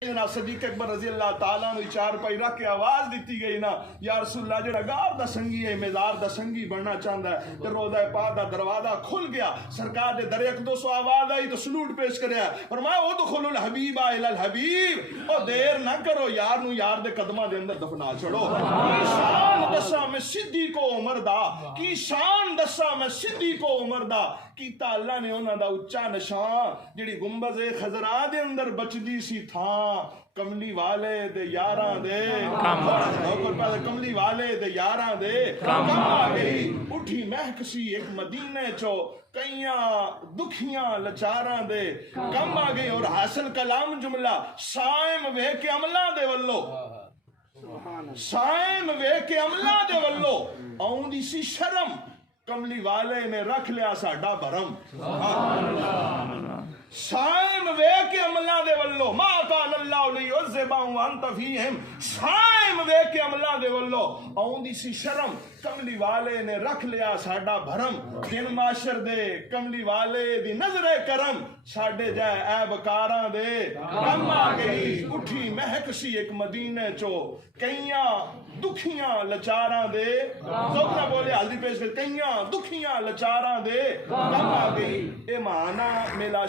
सदीक अकबर रजी अल्लाह ताला नु चार पाई रख के आवाज दी गई ना या रसूलुल्लाह जेड़ा गार दा संगी है मेज़ार दा संगी बनना चाहता है ते रोज़ा पाक दा दरवाजा खुल गया सरकार दे दर एक 200 आवाज आई तो सलूट पेश करया फरमाया ओ दुखुल हबीब इलल हबीब ओ देर ना करो यार नु यार दे कदमां दे अंदर दफना छोड़ो की शान दसा मैं सिद्दी को उमर दा की शान दसा मैं सिद्दी को उमर दा कीता अल्लाह ने उन्हां दा उच्चा निशान जेड़ी गुंबज़ खजरा दे अंदर बचदी सी था कमली वाले दे यारां दे कमली वाले दे यारां दे कम आ गई उठी महकसी एक मदीने चो कईयां दुखियां लचारां दे कम आ गई और हासिल कलाम जुमला साइम वे के अमला दे वल्लो साइम वे के अमला दे वल्लो आउंदी सी शर्म कमली वाले ने रख लिया साडा भरम साइम वे के अमला दे वल्लो मा कान अल्लाह लियुज़िबा व अंत फीहिम साइम वे के अमला दे वल्लो आउंदी सी शर्म कमली वाले ने रख लिया साडा भरम दिन माशर दे कमली वाले दी नजरे करम साडे जाए ऐबकारां दे कम आ गई उठी महक सी एक मदीने चो कईयां दुखियां लचारां दे जोकरा बोले हल्दी पेश कर कईयां दुखियां लचारां दे कम आ गई ए महाना मेला